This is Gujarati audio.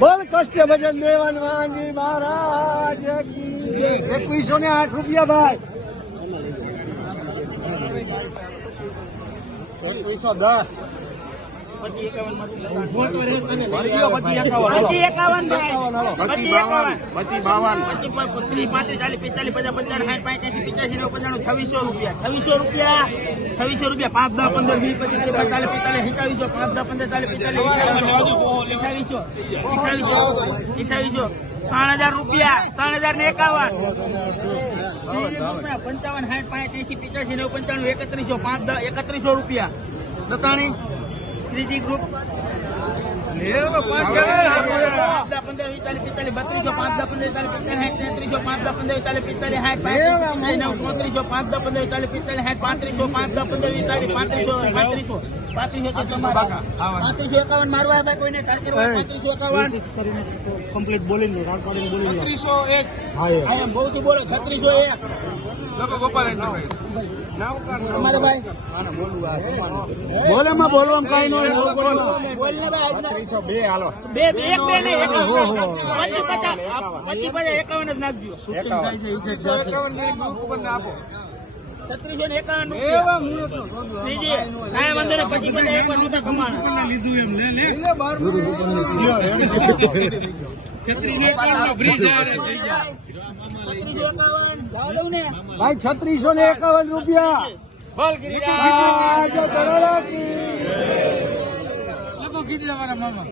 બોલ કષ્ટ ભજન દેવન વાંગી મહારાજ એકવીસો ને આઠ રૂપિયા ભાઈ. એકવીસો દસ. છવ્વીસો રૂપિયા છવ્વીસો રૂપિયા છવ્વીસો રૂપિયા પાંચ દસ પંદર વીસ પચીસ ચાલીસ પિસ્તાલીસ સિત્તાવીસો પાંચ દસ પંદર ચાલીસ પિસ્તાલીસ અઠાવીસો ત્રણ હજાર રૂપિયા ત્રણ હજાર ને એકાવન પંચાવન, સાઠ પાંચ એસી પિચાસી નવ પંચાણું, એકત્રીસો, પાંચ એકત્રીસો રૂપિયા. દતાણી શ્રીજી ગ્રુપ બત્રીસો પાંચ દસ પંદર પિસ્તાલીસ હાથ ચોત્રીસો પાંચ દસ પંદર પિસ્તાલીસ સાઠ પાંત્રીસો પાંચ દસ પંદર પાંત્રીસો પાંત્રીસો પાંત્રીસો એકાવન મારવા ભાઈ કોઈને? પાંત્રીસો એકાવન. કમ્પ્લીટ બોલી છત્રીસો એક. બહુ થી બોલો છત્રીસો એક. તમારે ભાઈ. બોલે માં બોલવામાં કઈ નો ને બે હાલો. બે બે એક બે એકાવન. એકાવન. છત્રીસો ને એકાવન પચીસ પચાસ એક વાર નહોતા કમાણા. છત્રીસો એકાવન છત્રીસો એકાવન ભાવ થઈ ને ભાઈ છત્રીસો ને એકાવન રૂપિયા. બોલ કી.